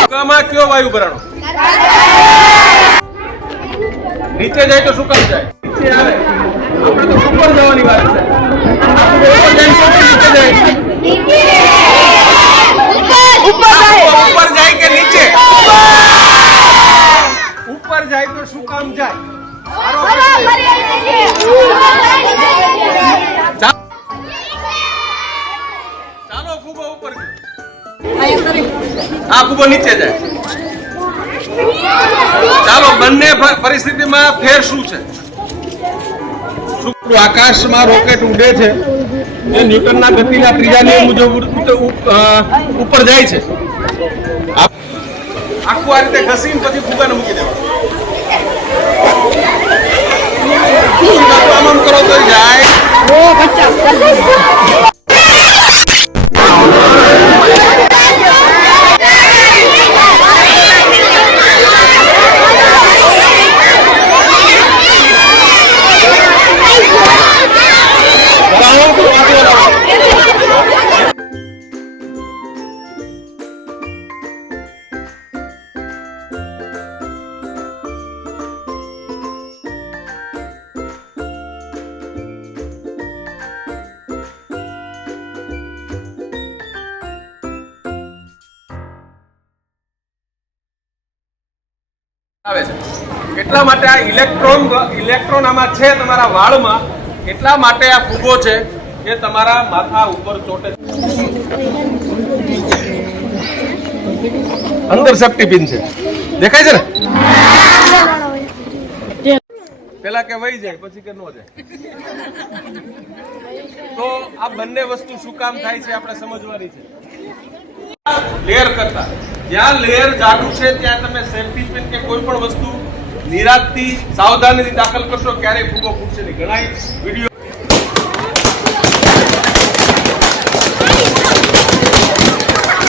ફુગામાં કયો વાયુ ભરાણો નીચે જાય તો શું કામ જાય? નીચે આવે આપણે તો ઉપર જવાની વાત છે. ઉપર જાય કે નીચે? ઉપર જાય તો શું કામ જાય? ચાલો ફૂગો ઉપર આ ફૂગો નીચે જાય. ચાલો બંને પરિસ્થિતિમાં ફેર શું છે? આકાશમાં રોકેટ ઉડે છે એ ન્યૂટનના ગતિના ત્રીજા નિયમ મુજબ ઉપર જાય છે. આખું આ રીતે ઘસીને પછી ફુગાને મૂકી દેવાનું. આમ કરો તો જાય. આવે છે એટલા માટે આ ઇલેક્ટ્રોન આમાં છે તમારા વાળમાં, એટલા માટે આ ફૂગો છે એ તમારા માથા ઉપર ચોટે. અંદર સેફ્ટી પિન છે, દેખાય છે ને? પેલા કે વહી જાય પછી કે ન જાય. તો આ બંને વસ્તુ શું કામ થાય છે આપણે સમજવાની છે. લેયર કરતા જ્યાં લેયર જાડું છે ત્યાં તમે સેફ્ટી પિન કે કોઈ પણ વસ્તુ નિરાંતથી સાવધાનીથી દાખલ કરશો, ક્યારેય ફૂગો ફૂટશે નહીં. ઘણા વિડીયો